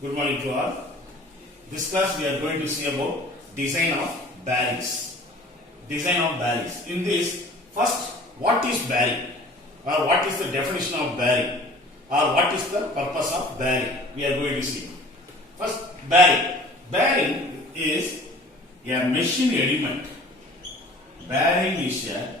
Good morning to all. This class we are going to see about design of bearings. Design of bearings. In this, first, what is bearing? Or what is the definition of bearing? Or what is the purpose of bearing? We are going to see. First, bearing. Bearing is a machine element. Bearing is a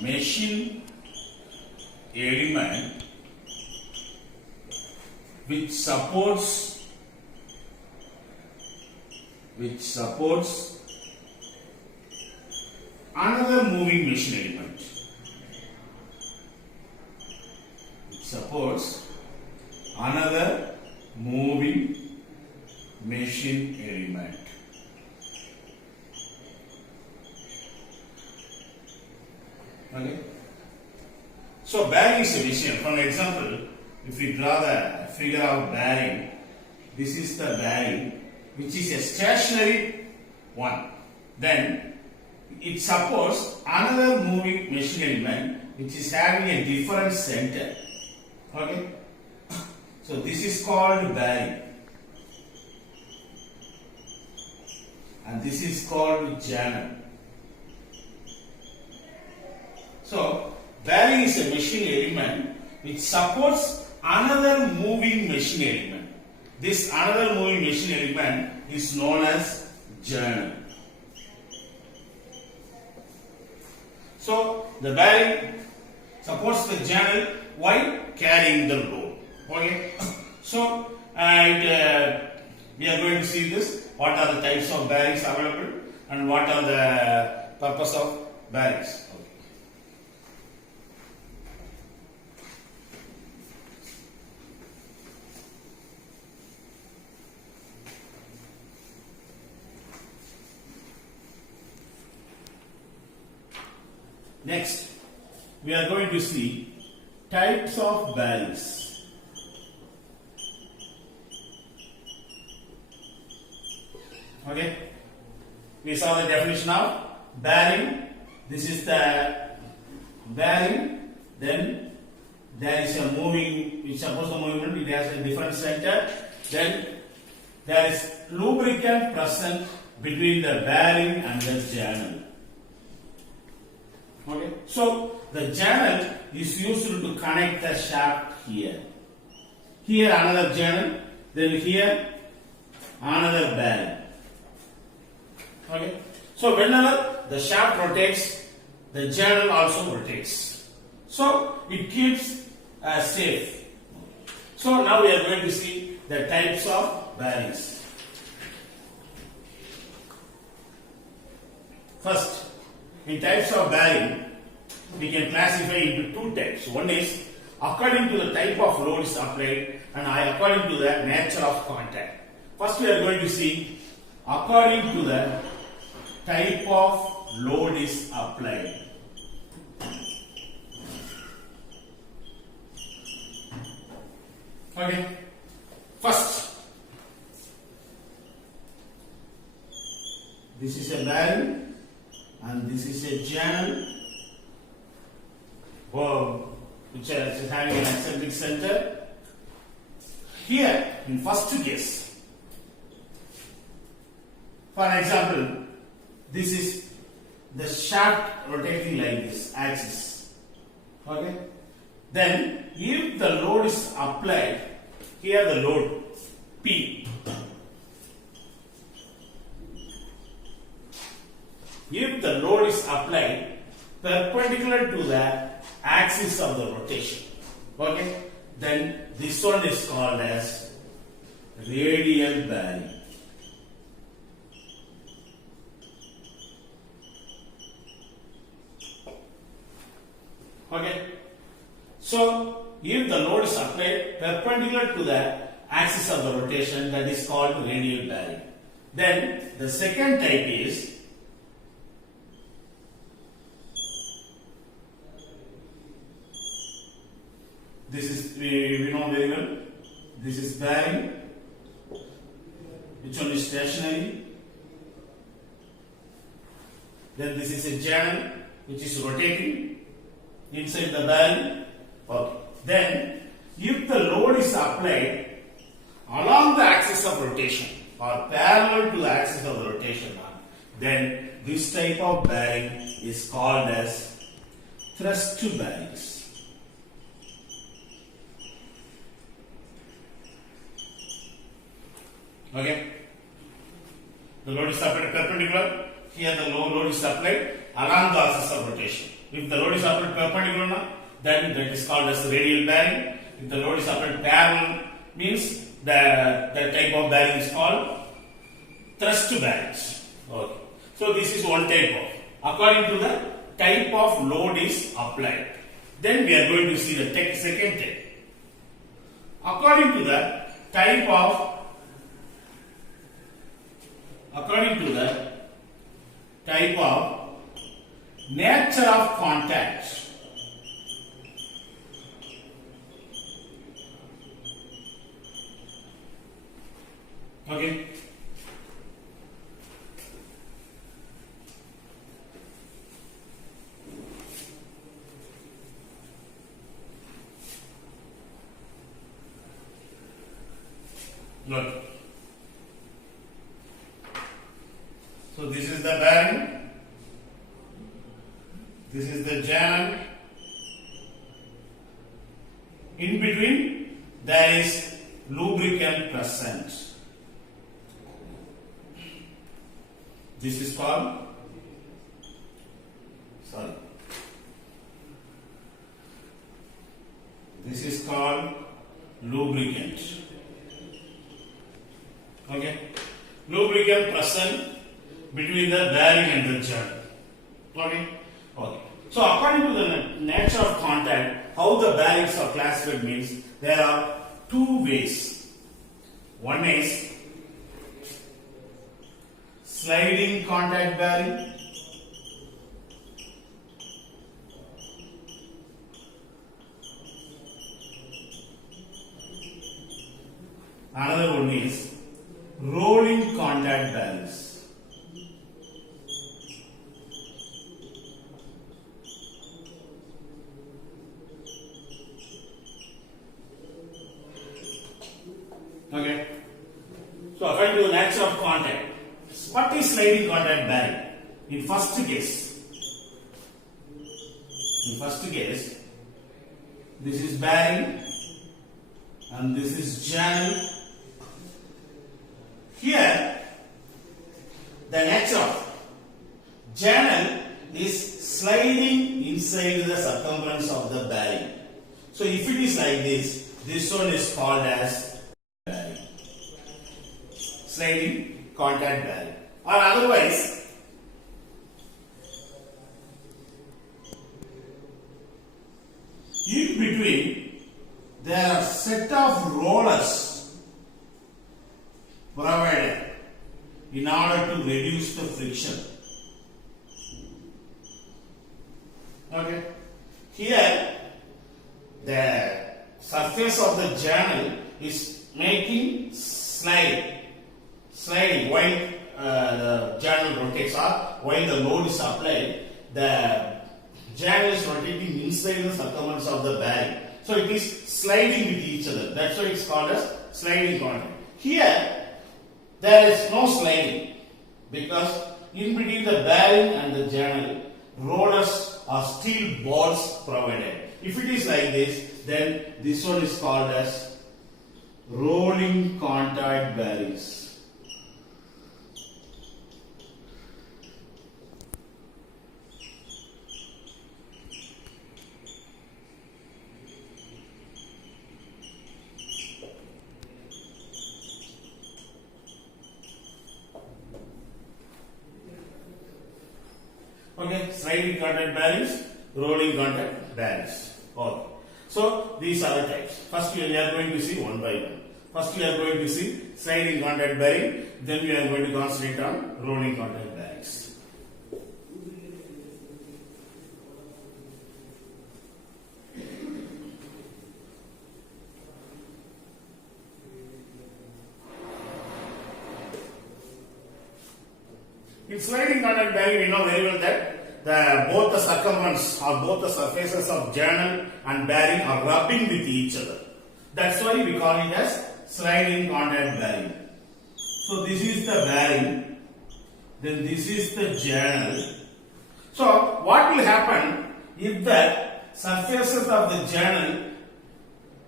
machine element which supports another moving machine element. It supports another moving machine element. Okay. So bearing is a machine. For example, if we draw the figure of bearing, this is the bearing which is a stationary one. Then it supports another moving machine element which is having a different center. Okay. So this is called bearing. And this is called journal. So bearing is a machine element which supports another moving machine element. This another moving machine element is known as journal. So the bearing supports the journal while carrying the load. Okay. So we are going to see this. What are the types of bearings available and what are the purpose of bearings? Next, we are going to see types of bearings. Okay, we saw the definition of bearing. This is the bearing. Then there is a moving, which supports the movement. It has a different center. Then there is lubricant present between the bearing and the journal. Okay. So the journal is used to connect the shaft here. Here another journal, then here another bearing. Okay. So whenever the shaft rotates, the journal also rotates. So it keeps safe. So now we are going to see the types of bearings. First, in types of bearing, we can classify into two types. One is according to the type of load is applied and according to the nature of contact. First we are going to see according to the type of load is applied. Okay. First, this is a bearing and this is a journal which is having an eccentric center. Here, in first case, for example, this is the shaft rotating like this axis. Okay. Then, if the load is applied, here the load P. If the load is applied perpendicular to the axis of the rotation, okay, then this one is called as radial bearing. Okay. So if the load is applied perpendicular to the axis of the rotation, that is called radial bearing. Then the second type is this is we know very well. This is bearing, which one is stationary. Then this is a journal which is rotating inside the bearing. Okay. Then, if the load is applied along the axis of rotation or parallel to the axis of the rotation, then this type of bearing is called as thrust bearings. Okay. The load is applied perpendicular. Here the load is applied along the axis of rotation. If the load is applied perpendicular, then that is called as radial bearing. If the load is applied parallel, means that type of bearing is called thrust bearings. Okay. So this is one type of. According to the type of load is applied. Then we are going to see the second type. According to the type of nature of contact. Okay. Good. So this is the bearing. This is the channel. In between there is lubricant present. This is called This is called lubricant. Okay. Lubricant present between the bearing and the channel. Okay. Okay. So according to the nature of contact, how the bearings are classified means there are two ways. One is sliding contact bearing. Another one is rolling contact bearings. Okay. So according to the nature of contact, what is sliding contact bearing? In first case, this is bearing and this is channel. Here, the nature of channel is sliding inside the circumference of the bearing. So if it is like this one is called as bearing. Sliding contact bearing. Or otherwise, in between there are set of rollers provided in order to reduce the friction. Okay. Here, the surface of the channel is making sliding while the channel rotates, or while the load is applied, the channel is rotating inside the circumference of the bearing. So it is sliding with each other. That's why it's called as sliding contact. Here, there is no sliding because in between the bearing and the channel, rollers or steel balls provided. If it is like this, then this one is called as rolling contact bearings. Okay, sliding contact bearings, rolling contact bearings. Okay. So these are the types. First we are going to see one by one. First we are going to see sliding contact bearing, then we are going to concentrate on rolling contact bearings. In sliding contact bearing, we know very well that both the circumference or both the surfaces of journal and bearing are rubbing with each other. That's why we call it as sliding contact bearing. So this is the bearing, then this is the journal. So what will happen if the surfaces of the journal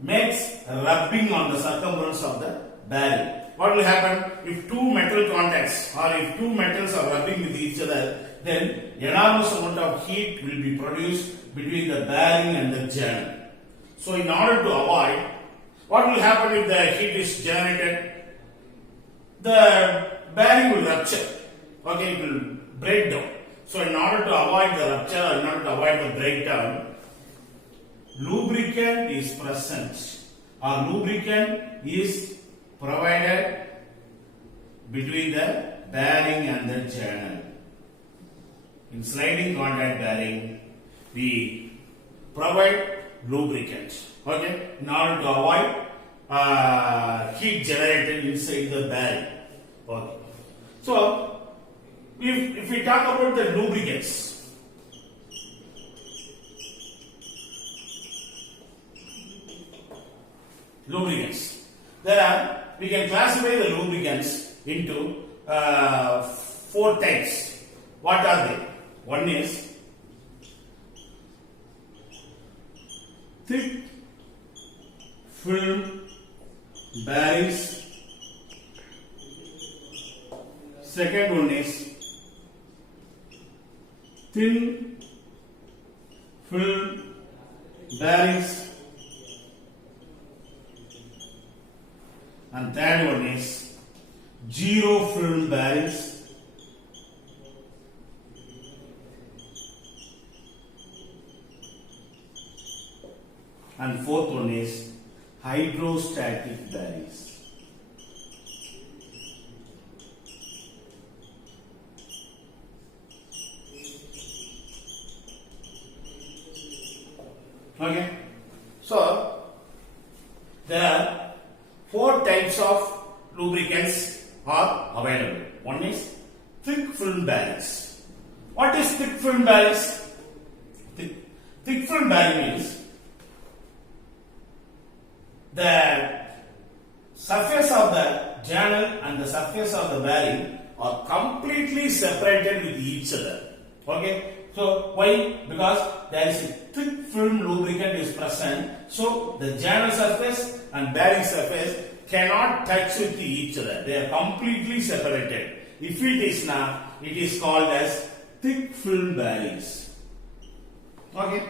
makes rubbing on the circumference of the bearing? What will happen if two metal contacts or if two metals are rubbing with each other? Then enormous amount of heat will be produced between the bearing and the journal. So in order to avoid, what will happen if the heat is generated? The bearing will rupture. Okay, it will break down. So in order to avoid the rupture or in order to avoid the breakdown, lubricant is present or lubricant is provided between the bearing and the journal. In sliding contact bearing, we provide lubricant, okay, in order to avoid heat generated inside the bearing. Okay. So, if we talk about the lubricants, we can classify the lubricants into 4 types. What are they? One is thick film bearings. Second one is thin film bearings. And third one is zero film bearings. And fourth one is hydrostatic bearings. Okay. So there are 4 types of lubricants are available. One is thick film bearings. What is thick film bearings? Thick film bearing means the surface of the journal and the surface of the bearing are completely separated with each other. Okay. So why? Because there is a thick film lubricant is present. So the journal surface and bearing surface cannot touch with each other. They are completely separated. If it is not, it is called as thick film bearings. Okay.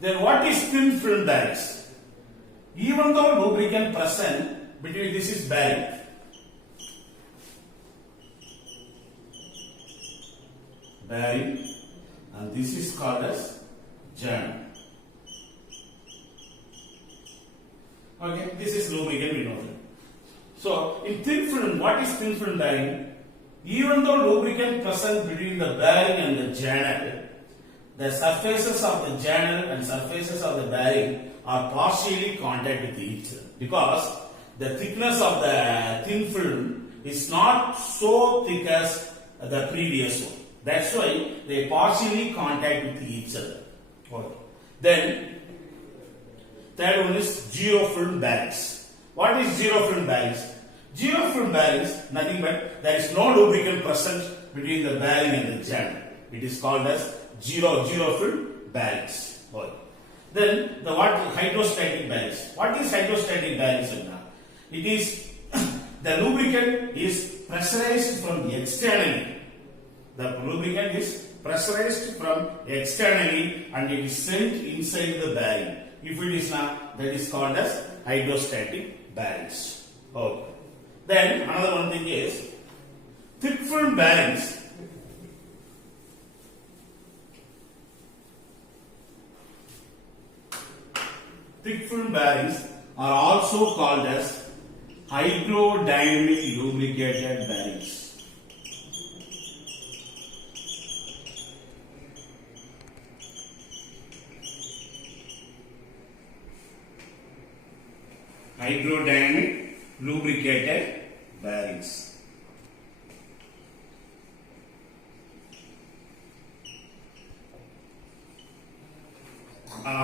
Then what is thin film bearings? Even though lubricant present between this is bearing. Bearing, and this is called as journal. Okay, this is lubricant, we know that. So in thin film, what is thin film bearing? Even though lubricant present between the bearing and the journal, the surfaces of the journal and surfaces of the bearing are partially contact with each other, because the thickness of the thin film is not so thick as the previous one. That's why they partially contact with each other. Okay. Then third one is zero film bearings. What is zero film bearings? Zero film bearings, nothing but there is no lubricant present between the bearing and the journal. It is called as zero film bearings. Okay. Then the hydrostatic bearings. What is hydrostatic bearings? It is the lubricant is pressurized from externally. The lubricant is pressurized from externally and it is sent inside the bearing. If it is not, that is called as hydrostatic bearings. Okay. Then another one thing is thick film bearings. Thick film bearings are also called as hydrodynamic lubricated bearings. Hydrodynamic lubricated bearings.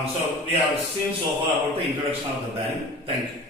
So we have seen so far about the introduction of the bearing. Thank you.